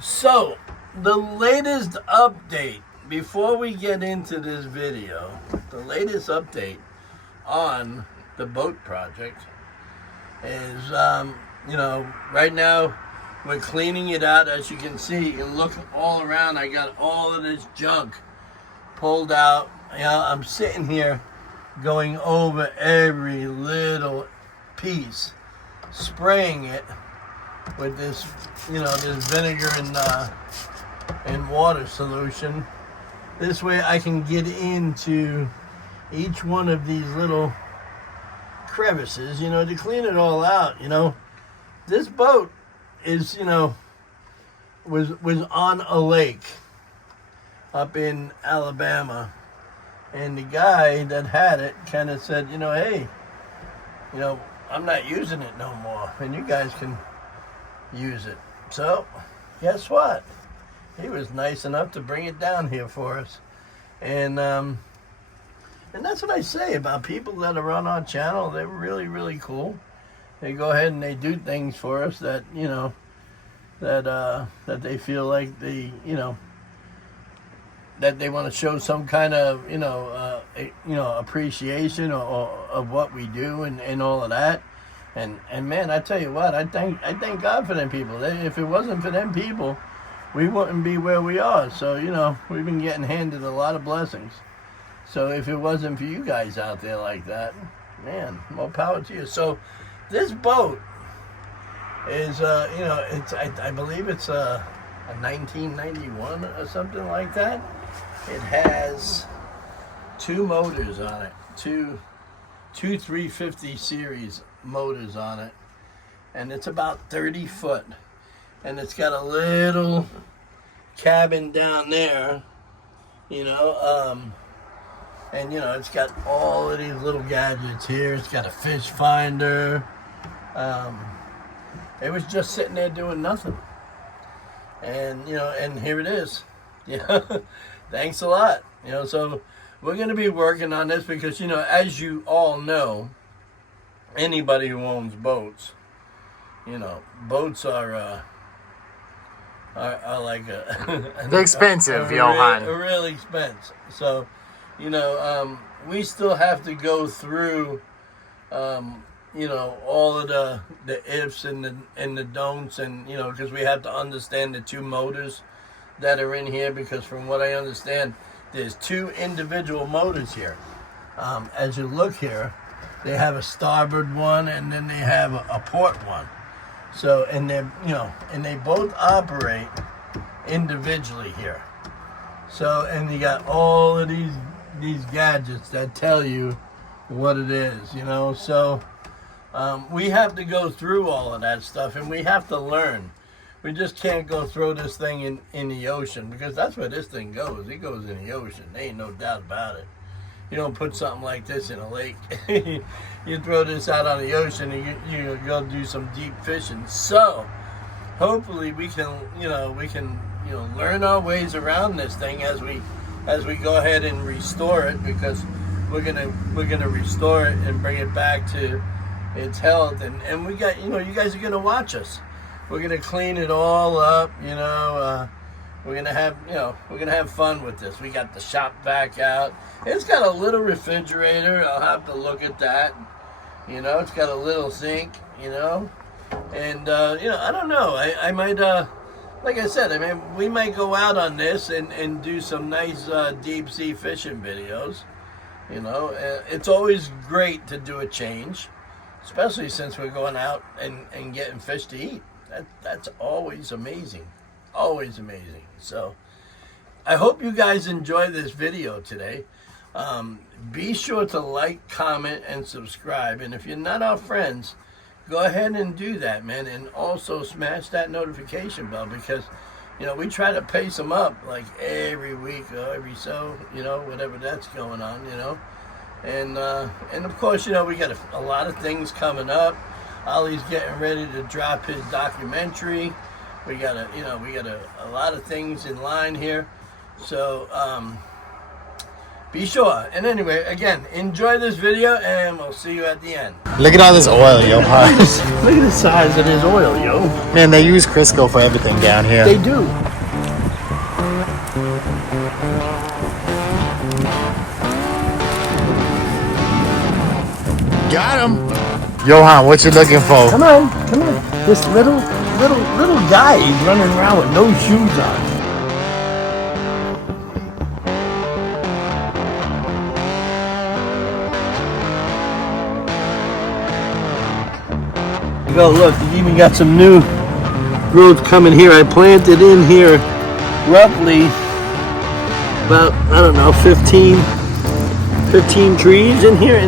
So, the latest update, before we get into this video, the latest update on the boat project is, right now we're cleaning it out. As you can see, and look all around, I got all of this junk pulled out. I'm sitting here going over every little piece, spraying it with this, this vinegar and water solution. This way I can get into each one of these little crevices, to clean it all out. This boat is, was on a lake up in Alabama, and the guy that had it kind of said, hey, I'm not using it no more, and you guys can use it. So, guess what? He was nice enough to bring it down here for us. And that's what I say about people that are on our channel. They're really, really cool. They go ahead and they do things for us that, that they feel like they, that they want to show some kind of, appreciation or of what we do and all of that. And man, I tell you what, I thank God for them people. If it wasn't for them people, we wouldn't be where we are. So, we've been getting handed a lot of blessings. So if it wasn't for you guys out there like that, man, more power to you. So this boat is, I believe it's a 1991 or something like that. It has two motors on it, two 350 series motors on it, and it's about 30 foot, and it's got a little cabin down there, and it's got all of these little gadgets here. It's got a fish finder. It was just sitting there doing nothing, and and here it is. Thanks a lot. So we're going to be working on this because as you all know, anybody who owns boats, boats are like they're expensive, Johan. Real expensive. So, we still have to go through, all of the ifs and the don'ts, and because we have to understand the two motors that are in here. Because from what I understand, there's two individual motors here. As you look here, they have a starboard one, and then they have a port one. So, and they both operate individually here. So, and you got all of these gadgets that tell you what it is, So, we have to go through all of that stuff, and we have to learn. We just can't go throw this thing in the ocean, because that's where this thing goes. It goes in the ocean. There ain't no doubt about it. You don't put something like this in a lake. You throw this out on the ocean, and you go do some deep fishing. So, hopefully we can learn our ways around this thing as we go ahead and restore it, because we're gonna restore it and bring it back to its health. And we got you guys are gonna watch us. We're gonna clean it all up. We're gonna have fun with this. We got the shop vac out. It's got a little refrigerator. I'll have to look at that. It's got a little sink. And I don't know. I might like I said, we might go out on this and do some nice deep sea fishing videos. It's always great to do a change, especially since we're going out and getting fish to eat. That's always amazing. Always amazing. So I hope you guys enjoy this video today. Be sure to like, comment, and subscribe. And if you're not our friends, go ahead and do that, man. And also smash that notification bell, because we try to pace them up like every week or every so, whatever that's going on, And of course, we got a lot of things coming up. Ollie's getting ready to drop his documentary. We got a lot of things in line here. So be sure. And anyway, again, enjoy this video, and we'll see you at the end. Look at all this oil, yo. Look at the size of this oil, yo. Man, they use Crisco for everything down here. They do. Got him. Johan, what you looking for? Come on, come on. This little guy, he's running around with no shoes on. Go look, you even got some new growth coming here. I planted in here roughly about, I don't know, 15 trees in here,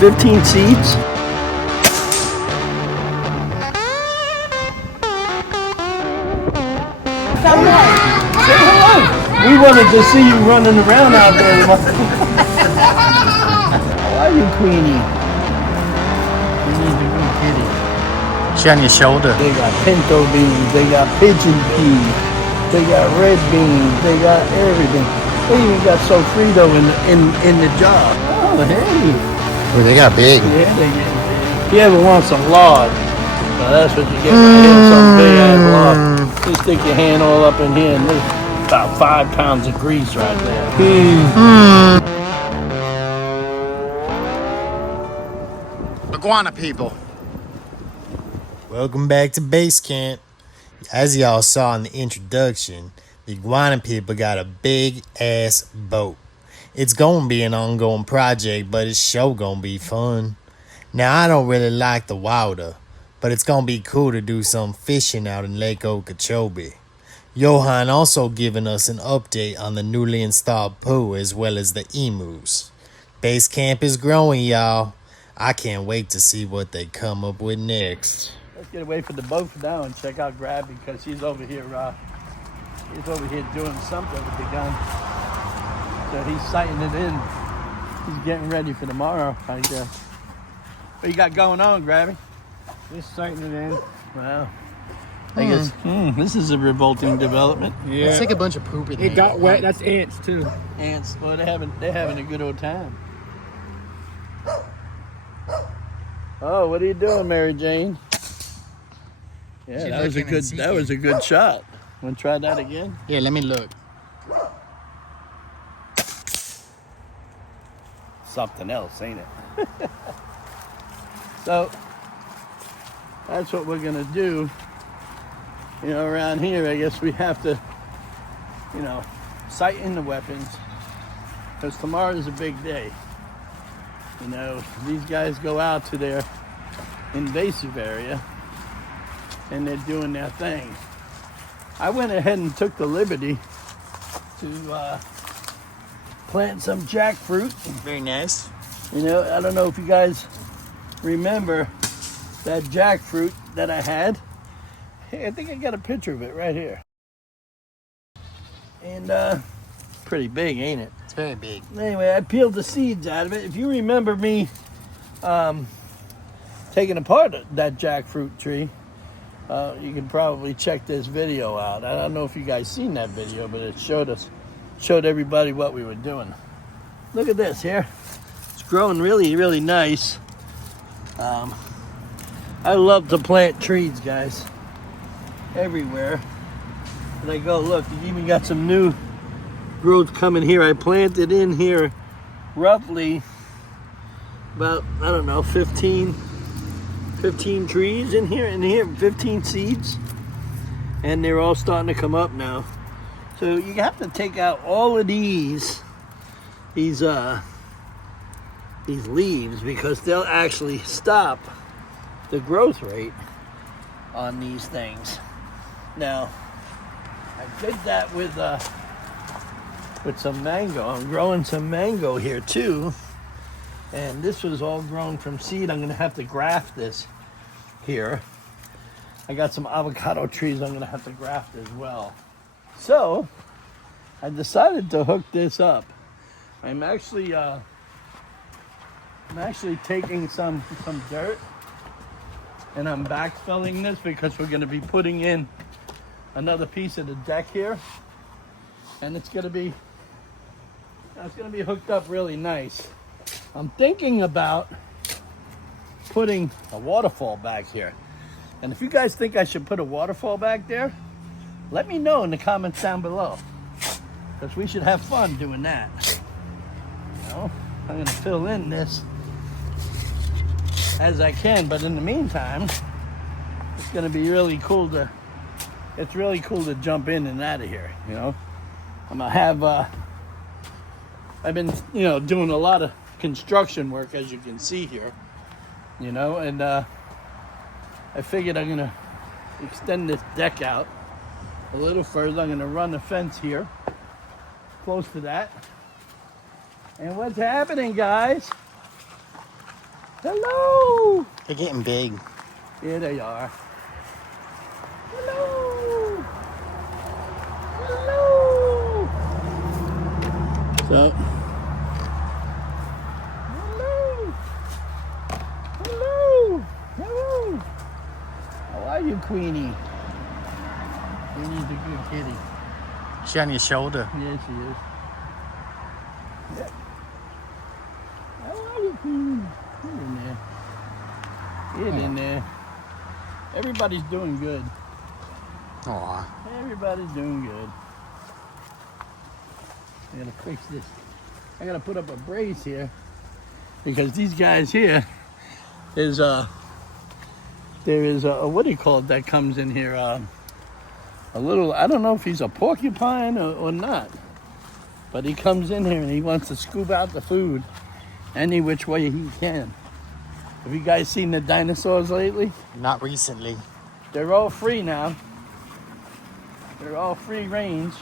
15 seeds. Come on, say hello. We wanted to see you running around out there. How are you, Queenie? Queenie's a good kitty. She on your shoulder. They got pinto beans, they got pigeon peas, they got red beans, they got everything. They even got sofrito in the jar. Oh, hey. Oh, they got big. Yeah, they get big. You ever want some lard? Well, that's what you get right here, some big ass lard. You stick your hand all up in here, and there's about 5 pounds of grease right there. Iguana people. Welcome back to base camp. As y'all saw in the introduction, the iguana people got a big ass boat. It's gonna be an ongoing project, but it's sure gonna be fun. Now I don't really like the water, but it's gonna be cool to do some fishing out in Lake Okeechobee. Johan also giving us an update on the newly installed pool as well as the emus. Base camp is growing, y'all. I can't wait to see what they come up with next. Let's get away from the boat for now and check out Grabby, because he's over here doing something with the gun. So he's sighting it in. He's getting ready for tomorrow, I guess. What you got going on, Grabby? Just sighting it in. Wow. I guess this is a revolting development. Yeah. It's like a bunch of poop in It got wet. That's ants too. Ants, well, they're having a good old time. Oh, what are you doing, Mary Jane? Yeah, She's that was a looking and good. That was a good shot. Want to try that again? Yeah, let me look. Something else, ain't it? So that's what we're gonna do. You know, around here, I guess we have to, you know, sight in the weapons, because tomorrow is a big day. You know, these guys go out to their invasive area and they're doing their thing. I went ahead and took the liberty to plant some jackfruit. Very nice. You know, I don't know if you guys remember that jackfruit that I had. Hey, I think I got a picture of it right here. And pretty big, ain't it? It's very big. Anyway, I peeled the seeds out of it. If you remember me taking apart that jackfruit tree, you can probably check this video out. I don't know if you guys seen that video, but it showed everybody what we were doing. Look at this here. It's growing really, really nice. I love to plant trees, guys, everywhere. And I go, look, you even got some new growth coming here. I planted in here roughly about, I don't know, 15 trees in here, 15 seeds. And they're all starting to come up now. So you have to take out all of these leaves, because they'll actually stop the growth rate on these things. Now, I did that with some mango. I'm growing some mango here too, and this was all grown from seed. I'm gonna have to graft this here. I got some avocado trees I'm gonna have to graft as well. So I decided to hook this up. I'm actually taking some dirt, and I'm backfilling this because we're going to be putting in another piece of the deck here, and it's going to be That's gonna be hooked up really nice. I'm thinking about putting a waterfall back here. And if you guys think I should put a waterfall back there, let me know in the comments down below. Because we should have fun doing that. You know, I'm gonna fill in this as I can, but in the meantime, it's gonna be really cool to, it's really cool to jump in and out of here, you know. I'm gonna have, I've been, you know, doing a lot of construction work, as you can see here, you know, and I figured I'm gonna extend this deck out a little further. I'm gonna run the fence here, close to that. And what's happening, guys? Hello! They're getting big. Here they are. Hello! Hello! So, hello! Hello! Hello! How are you, Queenie? Queenie's a good kitty. She on your shoulder. Yes, she is. Yeah. How are you, Queenie? Get in there. Get in there. Everybody's doing good. Aw. Everybody's doing good. I gotta fix this. I gotta put up a brace here because these guys here is there is a what do you call it that comes in here, a little, I don't know if he's a porcupine or not, but he comes in here and he wants to scoop out the food any which way he can. Have you guys seen the dinosaurs lately? Not recently. They're all free now. They're all free range.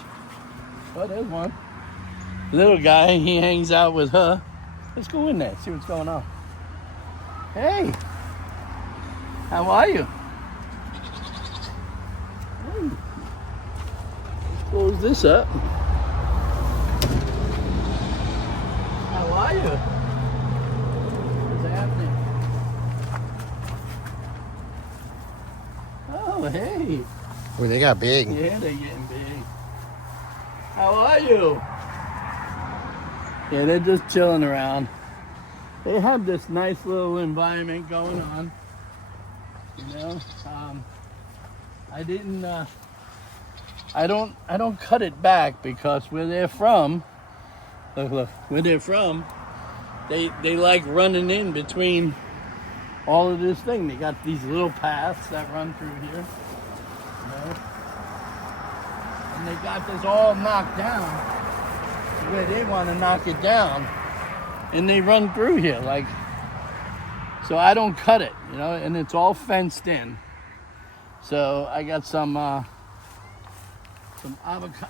Oh, there's one. Little guy, he hangs out with her. Let's go in there, see what's going on. Hey, how are you? Hey. Let's close this up. How are you? What's happening? Oh, hey. Oh, they got big. Yeah, they're getting big. How are you? Yeah, they're just chilling around. They have this nice little environment going on. You know, I didn't. I don't cut it back because where they're from. Look, where they're from, they like running in between all of this thing. They got these little paths that run through here. You know? And they got this all knocked down where they want to knock it down, and they run through here like. So I don't cut it, you know, and it's all fenced in. So I got some avocado.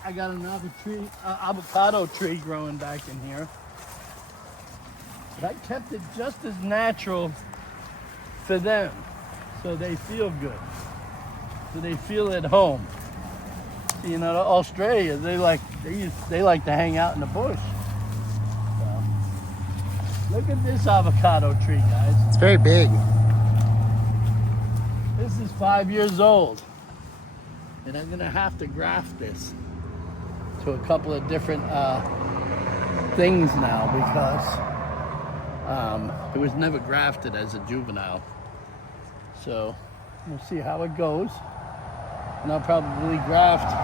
I got an avocado tree growing back in here. But I kept it just as natural for them, so they feel good, so they feel at home. You know, Australia, they like to hang out in the bush. So, look at this avocado tree, guys. It's very big. This is 5 years old, and I'm gonna have to graft this to a couple of different things now because it was never grafted as a juvenile. So we'll see how it goes. And I'll probably graft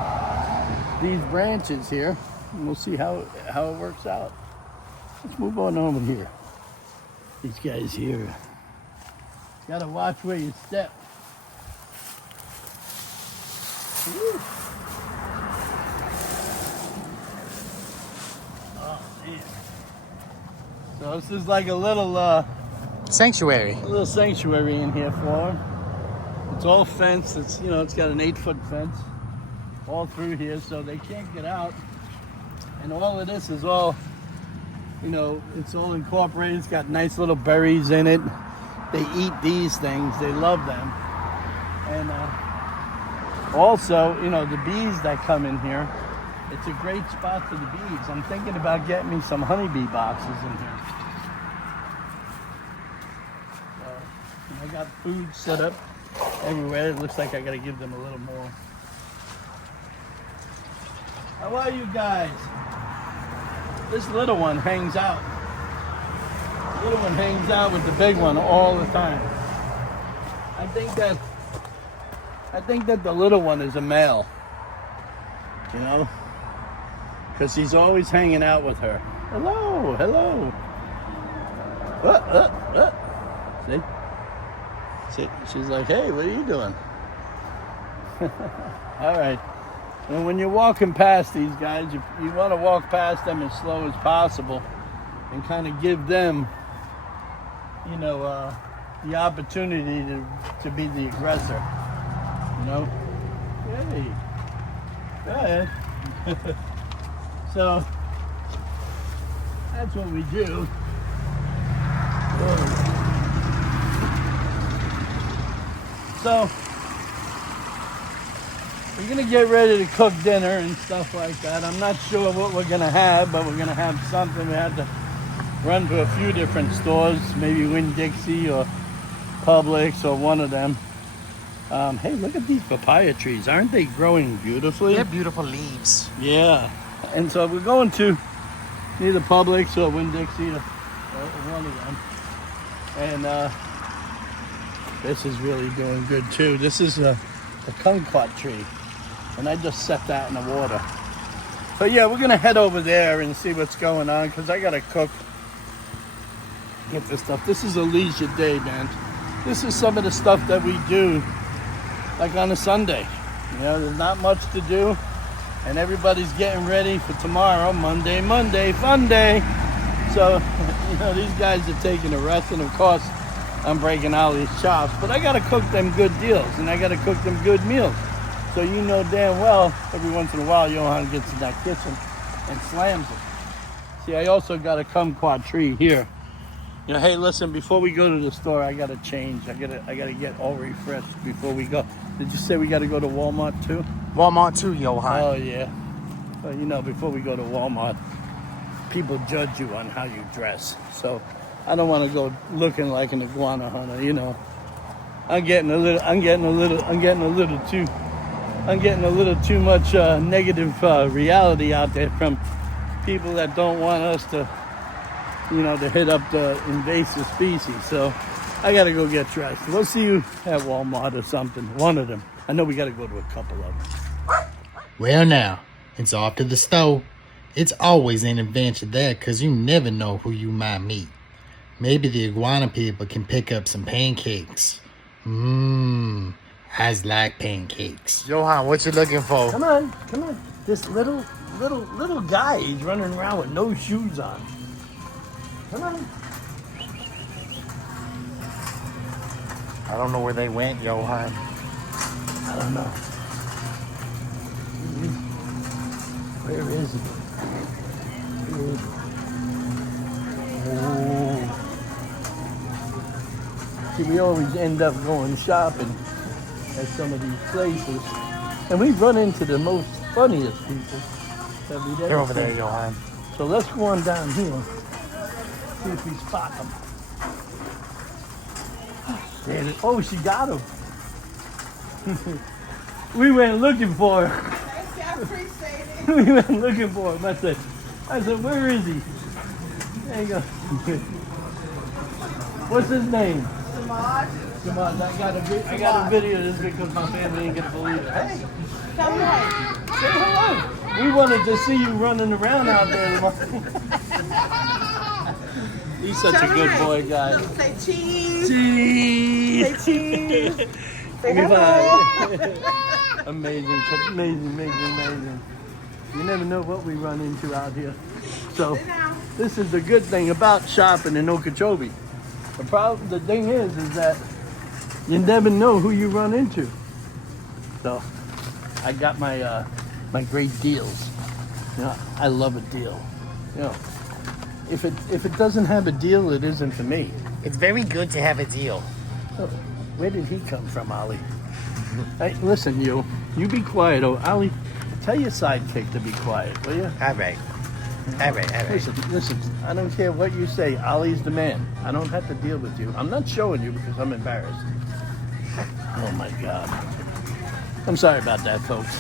these branches here, and we'll see how it works out. Let's move on over here. These guys here. Gotta watch where you step. Woo. Oh man. So this is like a little Sanctuary. sanctuary in here for them. It's all fenced. It's, you know, it's got an 8-foot fence all through here, so they can't get out. And all of this is all, you know, it's all incorporated. It's got nice little berries in it. They eat these things. They love them. And also, you know, the bees that come in here, it's a great spot for the bees. I'm thinking about getting me some honeybee boxes in here. So, I got food set up everywhere. It looks like I gotta give them a little more. How are you guys? this little one hangs out. The little one hangs out with the big one all the time. I think that the little one is a male. You know, because he's always hanging out with her. Hello, hello. See, she's like, hey, what are you doing? All right. And when you're walking past these guys, you want to walk past them as slow as possible and kind of give them, you know, the opportunity to be the aggressor. You know? Hey, go ahead. So, that's what we do. So, we're gonna get ready to cook dinner and stuff like that. I'm not sure what we're gonna have, but we're gonna have something. We have to run to a few different stores, maybe Winn Dixie or Publix or one of them. Hey, look at these papaya trees. Aren't they growing beautifully? They're beautiful leaves. Yeah. And so we're going to either Publix or Winn Dixie or one of them. And this is really doing good too. This is a kumquat tree. And I just set that in the water. So yeah, we're gonna head over there and see what's going on because I gotta cook. Get this stuff. This is a leisure day, man. This is some of the stuff that we do like on a Sunday. You know, there's not much to do. And everybody's getting ready for tomorrow, Monday, fun day. So, you know, these guys are taking a rest, and of course, I'm breaking Ahleech's chops. But I gotta cook them good deals, and I gotta cook them good meals. So you know damn well, every once in a while, Johan gets in that kitchen and slams it. See, I also got a kumquat tree here. You know, hey, listen, before we go to the store, I gotta change. I gotta get all refreshed before we go. Did you say we gotta go to Walmart too? Walmart too, Johan. Oh yeah. Well, you know, before we go to Walmart, people judge you on how you dress. So I don't want to go looking like an iguana hunter. You know, I'm getting a little too much negative reality out there from people that don't want us to, you know, to hit up the invasive species. So I gotta go get dressed. We'll see you at Walmart or something. One of them. I know we gotta go to a couple of them. Well now, it's off to the stove. It's always an adventure there because you never know who you might meet. Maybe the iguana people can pick up some pancakes. I like pancakes. Johan, what you looking for? Come on. This little guy, he's running around with no shoes on. Come on. I don't know where they went, Johan. I don't know. Where is he? Oh. See, we always end up going shopping at some of these places, and we run into the most funniest people that we've ever They're over there, seen. Johan. So let's go on down here, see if we spot them. There it is. Oh, she got him. We went looking for her. Thank you, I appreciate it. We went looking for him. I said, where is he? There you go. What's his name? Samaj. Samaj. I got a video of this because my family ain't gonna believe it. Hey, Come on. say hello. We wanted to see you running around out there. He's such a good boy, guys. Say cheese. Cheese. Say cheese. Say Goodbye. Amazing. You never know what we run into out here. So this is the good thing about shopping in Okeechobee. The thing is that you never know who you run into. So I got my my great deals. You know, I love a deal. You know, if it doesn't have a deal, it isn't for me. It's very good to have a deal. Oh, where did he come from, Ollie? Hey, listen, you be quiet. Oh, Ollie, tell your sidekick to be quiet, will you? All right. Listen, I don't care what you say. Ollie's the man. I don't have to deal with you. I'm not showing you because I'm embarrassed. Oh my God. I'm sorry about that, folks.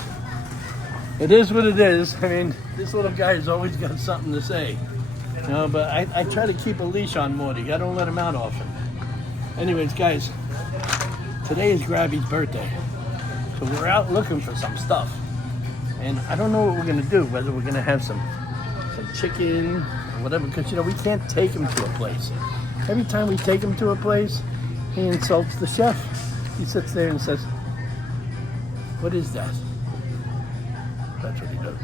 It is what it is. I mean, this little guy has always got something to say. You know, but I try to keep a leash on Morty. I don't let him out often. Anyways, guys, today is Grabby's birthday. So we're out looking for some stuff. And I don't know what we're going to do, whether we're going to have some chicken or whatever, because, you know, we can't take him to a place. Every time we take him to a place, he insults the chef. He sits there and says, "What is that?" That's what he does.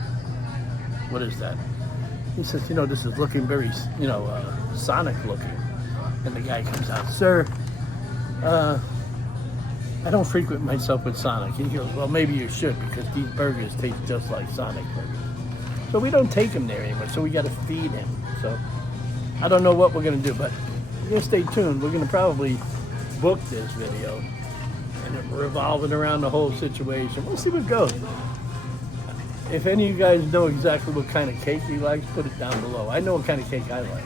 "What is that?" He says, "You know, this is looking very, you know, Sonic looking." And the guy comes out, "Sir, I don't frequent myself with Sonic." He goes, "Well, maybe you should, because these burgers taste just like Sonic burgers." So we don't take him there anymore, so we got to feed him. So I don't know what we're going to do, but you're going to stay tuned. We're going to probably book this video and revolve it around the whole situation. We'll see what goes. If any of you guys know exactly what kind of cake he likes, put it down below. I know what kind of cake I like.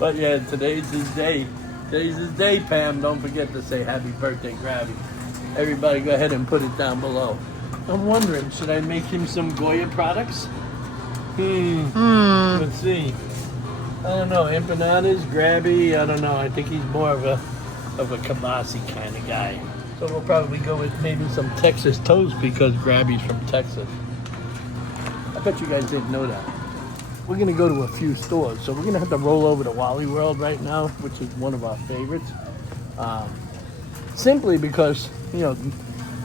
But yeah, today's his day. Today's his day, Pam. Don't forget to say happy birthday, Grabby. Everybody go ahead and put it down below. I'm wondering, should I make him some Goya products? Let's see. I don't know. Empanadas, Grabby, I don't know. I think he's more of a kibasi kind of guy. So we'll probably go with maybe some Texas toast, because Grabby's from Texas. I bet you guys didn't know that. We're going to go to a few stores. So we're going to have to roll over to Wally World right now, which is one of our favorites. Simply because, you know,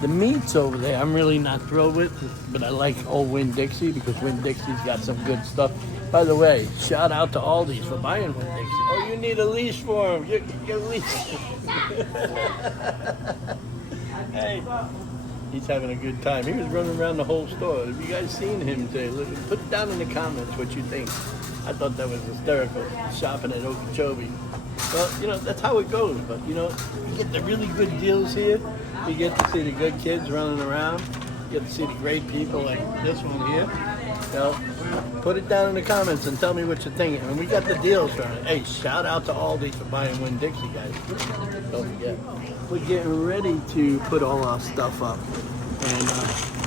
the meats over there I'm really not thrilled with, but I like old Winn Dixie, because Winn Dixie's got some good stuff. By the way, shout out to Aldi's for buying Winn Dixie. Oh, you need a leash for him. Your leash. Hey, he's having a good time. He was running around the whole store. Have you guys seen him today? Put it down in the comments what you think. I thought that was hysterical, shopping at Okeechobee. Well, you know, that's how it goes. But, you know, you get the really good deals here. You get to see the good kids running around. You get to see the great people like this one here. You know, put it down in the comments and tell me what you think. And we got the deals for it. Hey, shout out to Aldi for buying Winn Dixie, guys. Don't forget. We're getting ready to put all our stuff up. And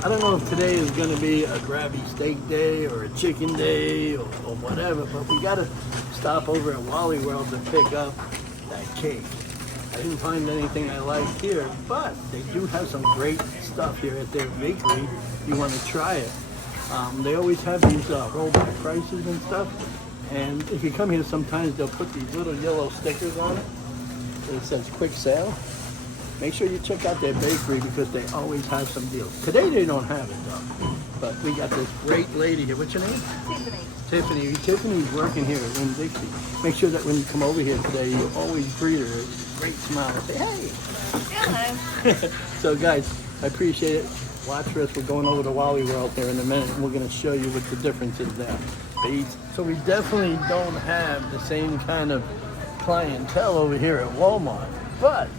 I don't know if today is going to be a Grabby steak day or a chicken day or whatever, but we got to stop over at Wally World to pick up that cake. I didn't find anything I liked here, but they do have some great stuff here at their bakery. You want to try it. They always have these rollback prices and stuff. And if you come here, sometimes they'll put these little yellow stickers on it. It says quick sale. Make sure you check out their bakery, because they always have some deals. Today they don't have it though. But we got this great lady here. What's your name? Tiffany. Tiffany's working here at Winn Dixie. Make sure that when you come over here today, you always greet her with a great smile and say, "Hey." Hello. So guys, I appreciate it. Watch for us. We're going over to Wally World here in a minute, and we're going to show you what the difference is there. So we definitely don't have the same kind of clientele over here at Walmart, but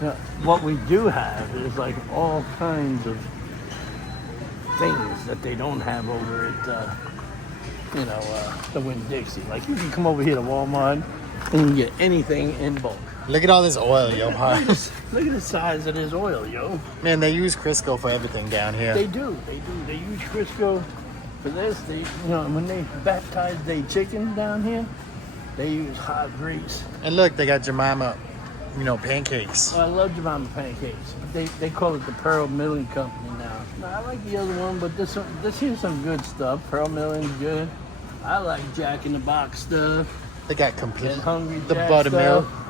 you know, what we do have is like all kinds of things that they don't have over at the Winn Dixie. Like, you can come over here to Walmart and you can get anything in bulk. Look at all this oil, yo, huh? Look at the size of this oil, yo. Man, they use Crisco for everything down here. They do. They use Crisco for this. They, you know, when they baptize their chicken down here, they use hot grease. And look, they got Jemima, you know, pancakes. Oh, I love Jemima pancakes. They call it the Pearl Milling Company now. No, I like the other one, but this here's some good stuff. Pearl Milling's good. I like Jack in the Box stuff. They got complete And Hungry the Jack buttermilk. stuff.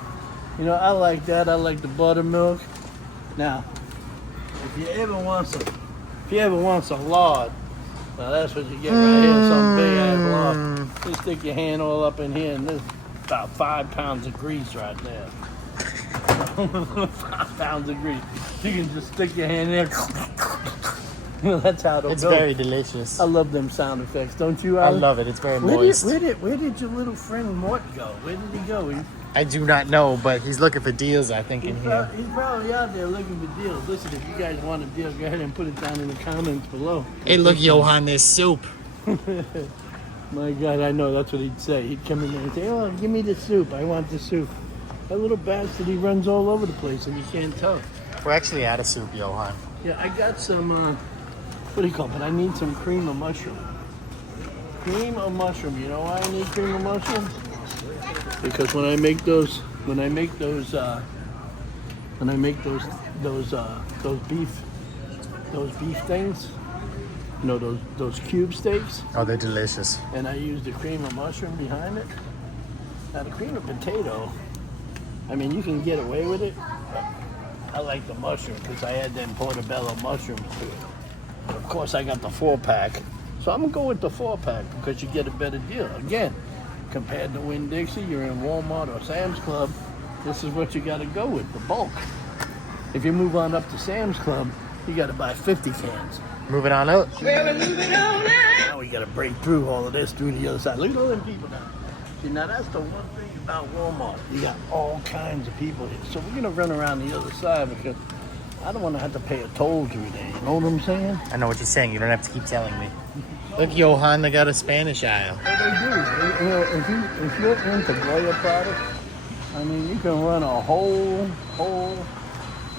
You know, I like that. I like the buttermilk. Now, if you ever want some lard, now that's what you get right here, some big ass lard. You stick your hand all up in here, and there's about 5 pounds of grease right there. 5 pounds of grease. You can just stick your hand in there. You know, that's how it'll It's go. very delicious. I love them sound effects, don't you? I love it. It's very moist. Where did your little friend Mort go? Where did he go? I do not know, but he's looking for deals, I think, in here. He's probably out there looking for deals. Listen, if you guys want a deal, go ahead and put it down in the comments below. Hey, look, Johan, there's soup. My God, I know that's what he'd say. He'd come in there and say, "Oh, give me the soup. I want the soup." That little bastard, he runs all over the place and you can't tell. We're actually out of soup, Johan. Yeah, I got some what do you call it? But I need some cream of mushroom. Cream of mushroom. You know why I need cream of mushroom? Because when I make those beef things, you know, those cube steaks. Oh, they're delicious. And I use the cream of mushroom behind it. Now the cream of potato, I mean, you can get away with it, but I like the mushroom because I add them portobello mushrooms to it. And of course, I got the 4-pack. So I'm gonna go with the 4-pack because you get a better deal. Again, compared to Winn Dixie, you're in Walmart or Sam's Club, this is what you gotta go with, the bulk. If you move on up to Sam's Club, you gotta buy 50 cans. Moving on up. Now we gotta break through all of this through the other side. Look at all them people now. See, now that's the one thing about Walmart. You got all kinds of people here. So we're gonna run around the other side because I don't want to have to pay a toll through there. You know what I'm saying? I know what you're saying. You don't have to keep telling me. Look, Johan, they got a Spanish aisle. They do. You know, if you're into Goya products, I mean, you can run a whole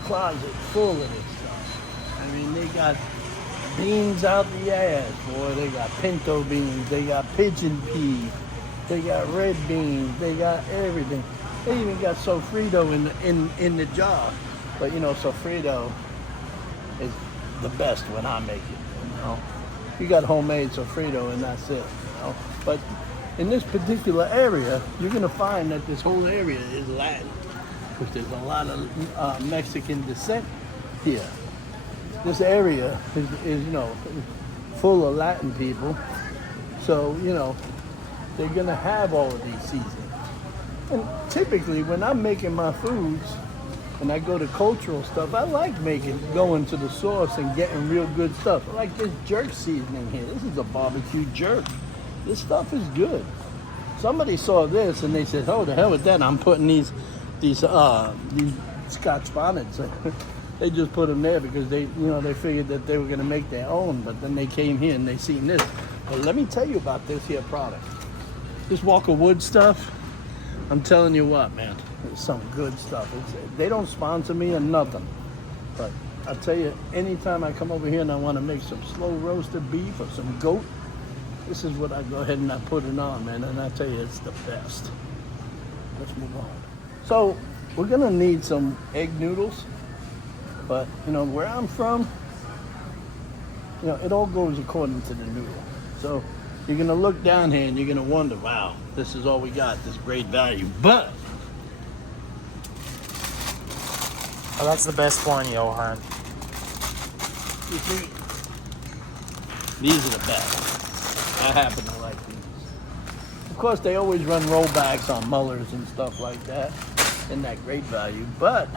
closet full of this stuff. I mean, they got beans out the ass, boy. They got pinto beans. They got pigeon pea. They got red beans. They got everything. They even got sofrito in the jar. But you know, sofrito is the best when I make it. You know, you got homemade sofrito and that's it. You know, but in this particular area, you're gonna find that this whole area is Latin, because there's a lot of Mexican descent here. This area is you know full of Latin people, so you know they're gonna have all of these seasons. And typically, when I'm making my foods, and I go to cultural stuff, I like going to the source and getting real good stuff. I like this jerk seasoning here. This is a barbecue jerk. This stuff is good. Somebody saw this and they said, "Oh, the hell with that! I'm putting these Scotch bonnets." They just put them there because they figured that they were going to make their own. But then they came here and they seen this. Well, let me tell you about this here product. This Walker Wood stuff. I'm telling you what, man. It's some good stuff. They don't sponsor me or nothing. But I'll tell you, anytime I come over here and I want to make some slow roasted beef or some goat, this is what I go ahead and I put it on, man. And I tell you, it's the best. Let's move on. So we're going to need some egg noodles. But, you know, where I'm from, you know, it all goes according to the noodle. So you're going to look down here and you're going to wonder, wow, this is all we got, this great value. But Oh, that's the best one, Johan. you see, these are the best. I happen to like these. Of course, they always run rollbacks on mullers and stuff like that, and that great value. But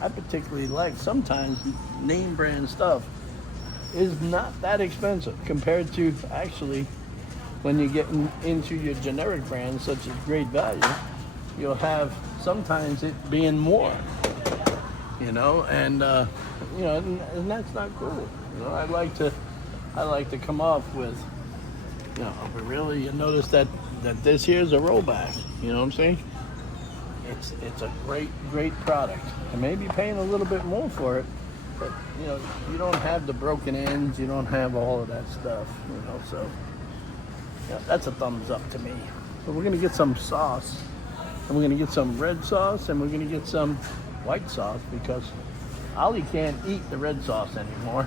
I particularly like sometimes name brand stuff is not that expensive compared to actually when you get into your generic brands such as great value, you'll have sometimes it being more. You know, and you know, and that's not cool. You know, I like to come off with, you know, but really, you notice that this here is a rollback. You know what I'm saying? It's a great product. And maybe paying a little bit more for it, but you know, you don't have the broken ends. You don't have all of that stuff. You know, so yeah, that's a thumbs up to me. But we're gonna get some sauce, and we're gonna get some red sauce, and we're gonna get some white sauce because Ollie can't eat the red sauce anymore,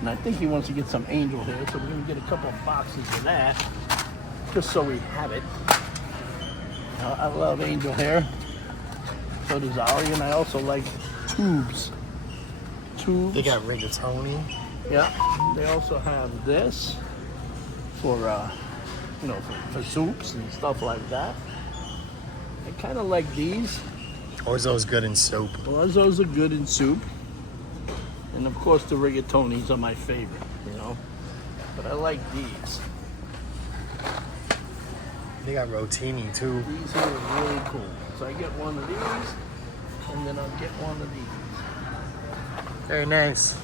and I think he wants to get some angel hair, so we're gonna get a couple of boxes of that just so we have it. I love angel hair, so does Ollie, and I also like tubes. They got rigatoni. Yeah, they also have this for you know, for soups and stuff like that. I kind of like these. Orzo's good in soup. Orzos are good in soup. And of course the rigatonis are my favorite, you know. But I like these. They got rotini too. These here are really cool. So I get one of these, and then I'll get one of these. Very nice.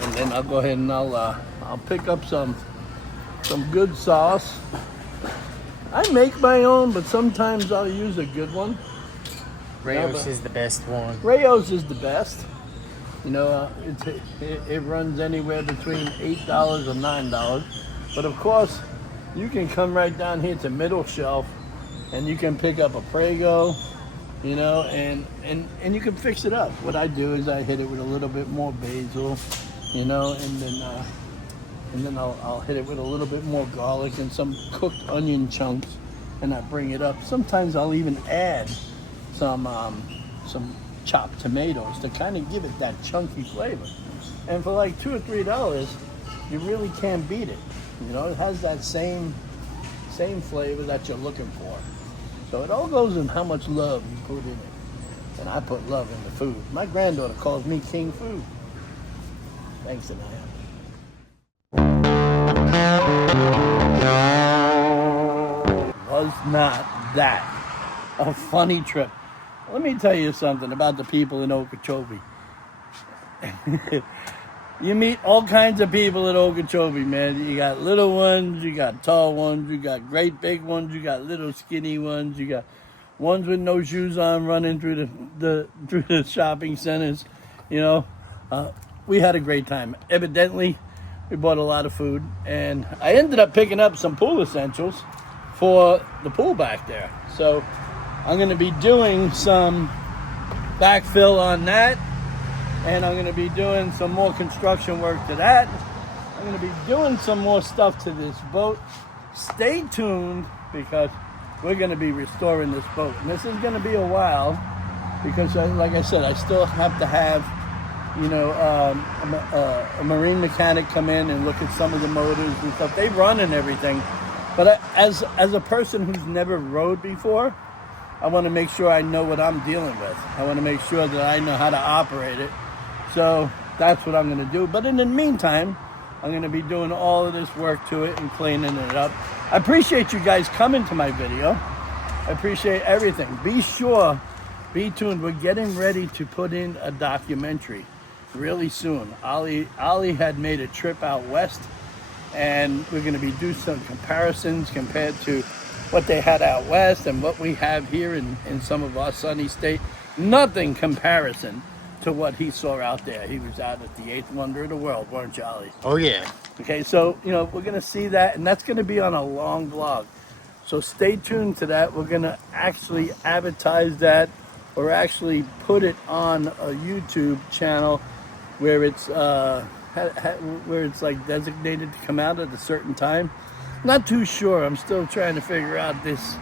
And then I'll go ahead and I'll pick up some good sauce. I make my own, but sometimes I'll use a good one. Rayos is the best one. Rayos is the best. You know, it runs anywhere between $8 and $9. But of course, you can come right down here to middle shelf, and you can pick up a Prego, you know, and you can fix it up. What I do is I hit it with a little bit more basil, you know, and then I'll hit it with a little bit more garlic and some cooked onion chunks, and I bring it up. Sometimes I'll even add some chopped tomatoes to kind of give it that chunky flavor. And for like $2 or $3, you really can't beat it. You know, it has that same flavor that you're looking for. So it all goes in how much love you put in it. And I put love in the food. My granddaughter calls me King Food. Thanks, Anaya. Was not that a funny trip? Let me tell you something about the people in Okeechobee. You meet all kinds of people in Okeechobee, man. You got little ones, you got tall ones, you got great big ones, you got little skinny ones, you got ones with no shoes on running through the shopping centers. You know, we had a great time. Evidently, we bought a lot of food, and I ended up picking up some pool essentials for the pool back there. So I'm going to be doing some backfill on that, and I'm going to be doing some more construction work to that. I'm going to be doing some more stuff to this boat. Stay tuned, because we're going to be restoring this boat. And this is going to be a while, because like I said, I still have to have, you know, a marine mechanic come in and look at some of the motors and stuff. They run and everything. But as a person who's never rowed before, I want to make sure I know what I'm dealing with. I want to make sure that I know how to operate it. So that's what I'm going to do. But in the meantime, I'm going to be doing all of this work to it and cleaning it up. I appreciate you guys coming to my video. I appreciate everything. Be sure, be tuned. We're getting ready to put in a documentary really soon. Ali had made a trip out west, and we're going to be doing some comparisons compared to what they had out west and what we have here in some of our sunny state. Nothing comparison to what he saw out there. He was out at the 8th wonder of the world, weren't you, Ali? Oh, yeah. Okay, so, you know, we're going to see that, and that's going to be on a long vlog. So stay tuned to that. We're going to actually advertise that, or actually put it on a YouTube channel where it's like designated to come out at a certain time. Not too sure. I'm still trying to figure out this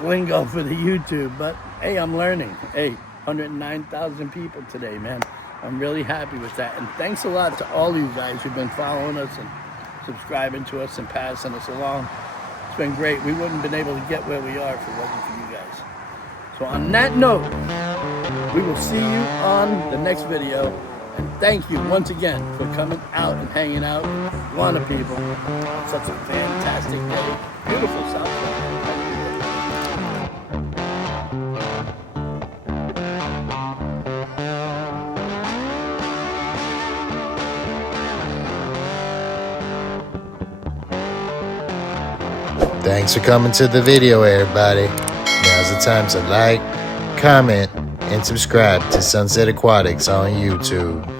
lingo for the YouTube, but hey, I'm learning. Hey, 109,000 people today, man. I'm really happy with that. And thanks a lot to all you guys who've been following us and subscribing to us and passing us along. It's been great. We wouldn't have been able to get where we are if it wasn't for you guys. So on that note, we will see you on the next video. And thank you once again for coming out and hanging out with iguana people on such a fantastic day. Beautiful South Florida. Thanks for coming to the video, everybody. Now's the time to like, comment, and subscribe to Sunset Aquatics on YouTube.